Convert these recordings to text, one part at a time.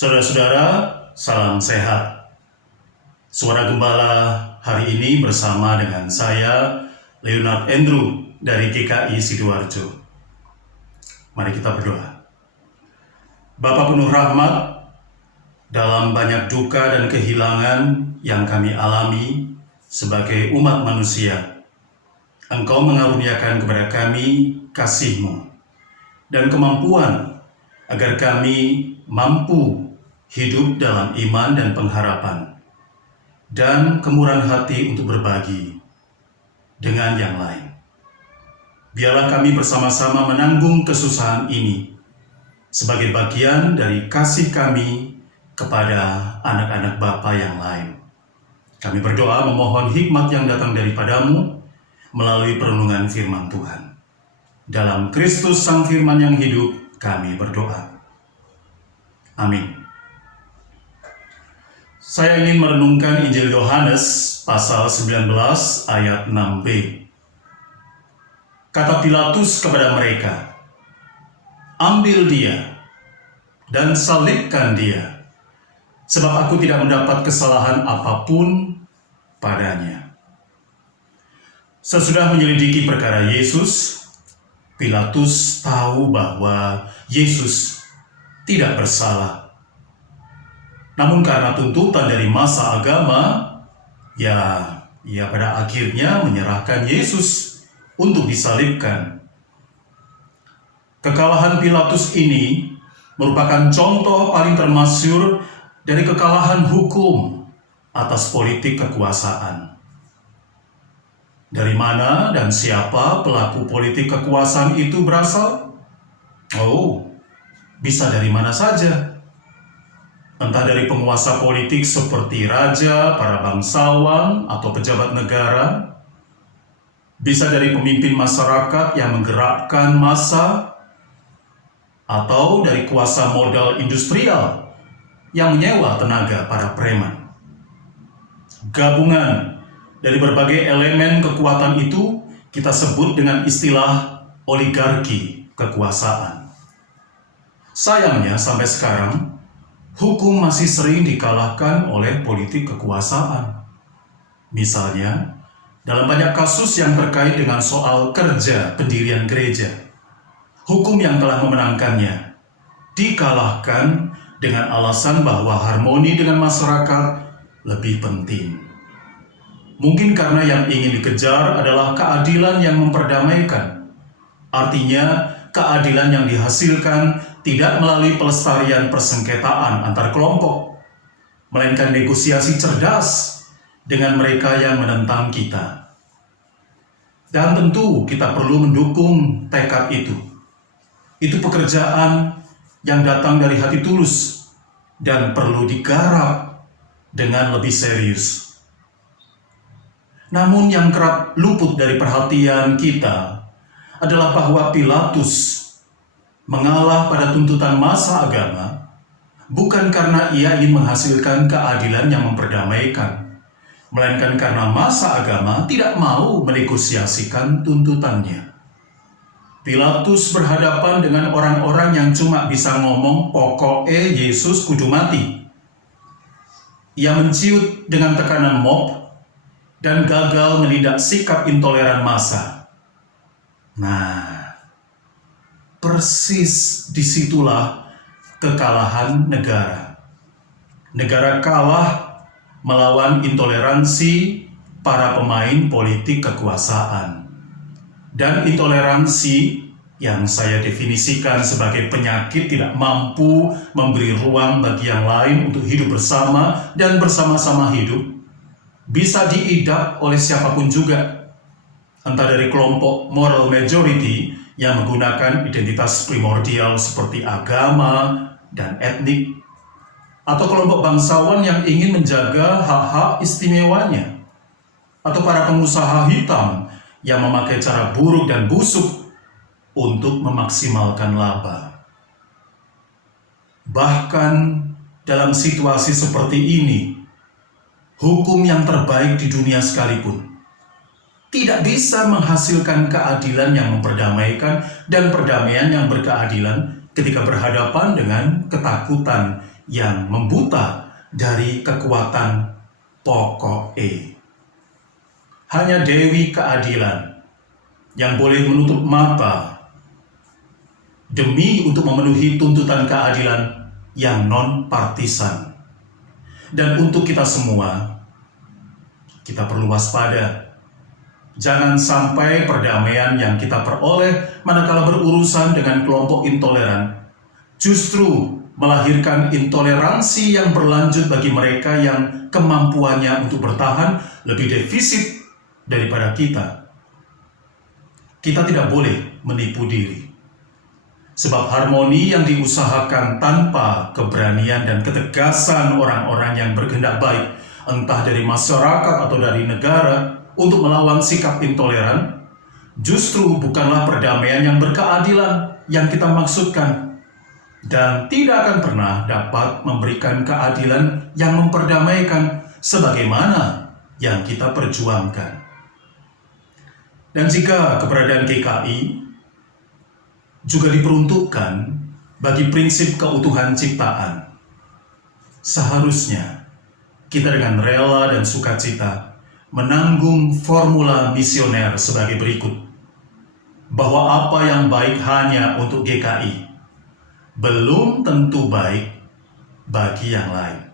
Saudara-saudara, salam sehat. Suara Gembala hari ini bersama dengan saya, Leonard Andrew dari GKI Sidoarjo. Mari kita berdoa. Bapa penuh rahmat, dalam banyak duka dan kehilangan yang kami alami sebagai umat manusia, Engkau mengaruniakan kepada kami kasih-Mu dan kemampuan agar kami mampu hidup dalam iman dan pengharapan, dan kemurahan hati untuk berbagi dengan yang lain. Biarlah kami bersama-sama menanggung kesusahan ini sebagai bagian dari kasih kami kepada anak-anak Bapa yang lain. Kami berdoa memohon hikmat yang datang daripadamu melalui perenungan firman Tuhan. Dalam Kristus Sang Firman yang hidup, kami berdoa. Amin. Saya ingin merenungkan Injil Yohanes pasal 19 ayat 6b. Kata Pilatus kepada mereka, "Ambil dia dan salibkan dia, sebab aku tidak mendapat kesalahan apapun padanya." Sesudah menyelidiki perkara Yesus, Pilatus tahu bahwa Yesus tidak bersalah. Namun karena tuntutan dari massa agama, ia pada akhirnya menyerahkan Yesus untuk disalibkan. Kekalahan Pilatus ini merupakan contoh paling termasyhur dari kekalahan hukum atas politik kekuasaan. Dari mana dan siapa pelaku politik kekuasaan itu berasal? Bisa dari mana saja. Entah dari penguasa politik seperti raja, para bangsawan, atau pejabat negara. Bisa dari pemimpin masyarakat yang menggerakkan massa, atau dari kuasa modal industrial yang menyewa tenaga para preman. Gabungan dari berbagai elemen kekuatan itu kita sebut dengan istilah oligarki kekuasaan. Sayangnya sampai sekarang, hukum masih sering dikalahkan oleh politik kekuasaan. Misalnya, dalam banyak kasus yang terkait dengan soal kerja pendirian gereja, hukum yang telah memenangkannya dikalahkan dengan alasan bahwa harmoni dengan masyarakat lebih penting. Mungkin karena yang ingin dikejar adalah keadilan yang memperdamaikan. Artinya, keadilan yang dihasilkan tidak melalui pelestarian persengketaan antar kelompok, melainkan negosiasi cerdas dengan mereka yang menentang kita. Dan tentu kita perlu mendukung tekad itu. Itu pekerjaan yang datang dari hati tulus dan perlu digarap dengan lebih serius. Namun yang kerap luput dari perhatian kita adalah bahwa Pilatus mengalah pada tuntutan massa agama bukan karena ia ingin menghasilkan keadilan yang memperdamaikan, melainkan karena massa agama tidak mau menegosiasikan tuntutannya. Pilatus berhadapan dengan orang-orang yang cuma bisa ngomong pokoknya Yesus kudu mati. Ia menciut dengan tekanan mob dan gagal menindak sikap intoleran massa. Persis disitulah kekalahan negara. Negara kalah melawan intoleransi para pemain politik kekuasaan. Dan intoleransi yang saya definisikan sebagai penyakit tidak mampu memberi ruang bagi yang lain untuk hidup bersama dan bersama-sama hidup, bisa diidap oleh siapapun juga. Entah dari kelompok moral majority yang menggunakan identitas primordial seperti agama dan etnik, atau kelompok bangsawan yang ingin menjaga hak-hak istimewanya, atau para pengusaha hitam yang memakai cara buruk dan busuk untuk memaksimalkan laba. Bahkan dalam situasi seperti ini, hukum yang terbaik di dunia sekalipun tidak bisa menghasilkan keadilan yang memperdamaikan dan perdamaian yang berkeadilan ketika berhadapan dengan ketakutan yang membuta dari kekuatan pokok E. Hanya Dewi Keadilan yang boleh menutup mata demi untuk memenuhi tuntutan keadilan yang non-partisan. Dan untuk kita semua, kita perlu waspada. Jangan sampai perdamaian yang kita peroleh manakala berurusan dengan kelompok intoleran justru melahirkan intoleransi yang berlanjut bagi mereka yang kemampuannya untuk bertahan lebih defisit daripada kita. Kita tidak boleh menipu diri. Sebab harmoni yang diusahakan tanpa keberanian dan ketegasan orang-orang yang berkehendak baik, entah dari masyarakat atau dari negara, untuk melawan sikap intoleran, justru bukanlah perdamaian yang berkeadilan yang kita maksudkan, dan tidak akan pernah dapat memberikan keadilan yang memperdamaikan sebagaimana yang kita perjuangkan. Dan jika keberadaan GKI juga diperuntukkan bagi prinsip keutuhan ciptaan, seharusnya kita dengan rela dan sukacita menanggung formula misioner sebagai berikut, bahwa apa yang baik hanya untuk GKI belum tentu baik bagi yang lain.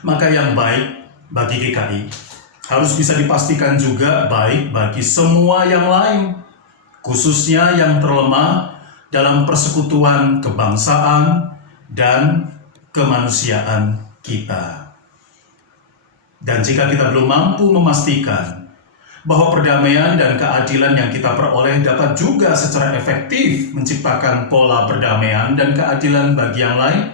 Maka yang baik bagi GKI harus bisa dipastikan juga baik bagi semua yang lain, khususnya yang terlemah dalam persekutuan kebangsaan dan kemanusiaan kita. Dan jika kita belum mampu memastikan bahwa perdamaian dan keadilan yang kita peroleh dapat juga secara efektif menciptakan pola perdamaian dan keadilan bagi yang lain,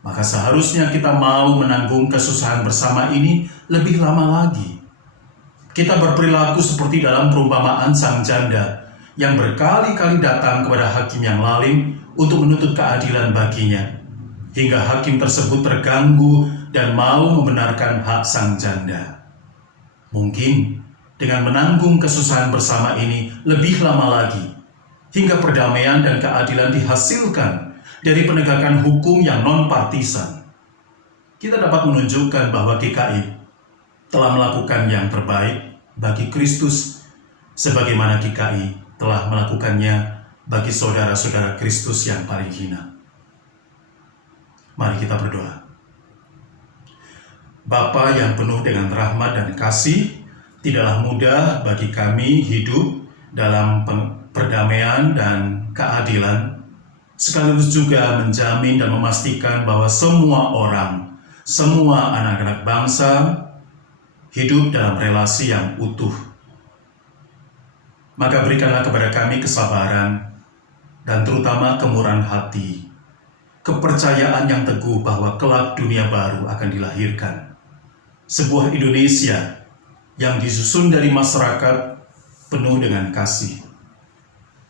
maka seharusnya kita mau menanggung kesusahan bersama ini lebih lama lagi. Kita berperilaku seperti dalam perumpamaan sang janda yang berkali-kali datang kepada hakim yang lalim untuk menuntut keadilan baginya, hingga hakim tersebut terganggu dan mau membenarkan hak sang janda. Mungkin dengan menanggung kesusahan bersama ini lebih lama lagi, hingga perdamaian dan keadilan dihasilkan dari penegakan hukum yang non-partisan, kita dapat menunjukkan bahwa GKI telah melakukan yang terbaik bagi Kristus, sebagaimana GKI telah melakukannya bagi saudara-saudara Kristus yang paling hina. Mari kita berdoa. Bapa yang penuh dengan rahmat dan kasih, tidaklah mudah bagi kami hidup dalam perdamaian dan keadilan, sekaligus juga menjamin dan memastikan bahwa semua orang, semua anak-anak bangsa hidup dalam relasi yang utuh. Maka berikanlah kepada kami kesabaran dan terutama kemurahan hati, kepercayaan yang teguh bahwa kelak dunia baru akan dilahirkan. Sebuah Indonesia yang disusun dari masyarakat penuh dengan kasih.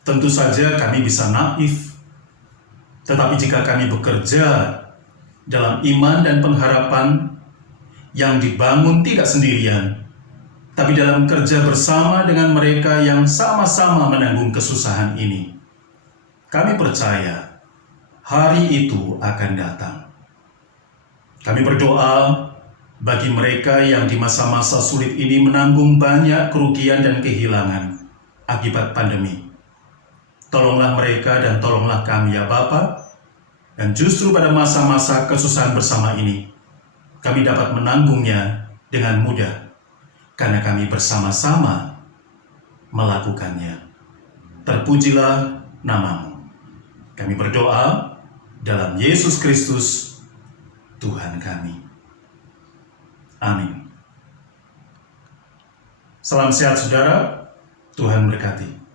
Tentu saja kami bisa naif, tetapi jika kami bekerja dalam iman dan pengharapan yang dibangun tidak sendirian, tapi dalam kerja bersama dengan mereka yang sama-sama menanggung kesusahan ini, kami percaya hari itu akan datang. Kami berdoa bagi mereka yang di masa-masa sulit ini menanggung banyak kerugian dan kehilangan akibat pandemi. Tolonglah mereka dan tolonglah kami ya Bapa. Dan justru pada masa-masa kesusahan bersama ini, kami dapat menanggungnya dengan mudah, karena kami bersama-sama melakukannya. Terpujilah nama-Mu. Kami berdoa dalam Yesus Kristus, Tuhan kami. Amin. Salam sehat saudara, Tuhan berkati.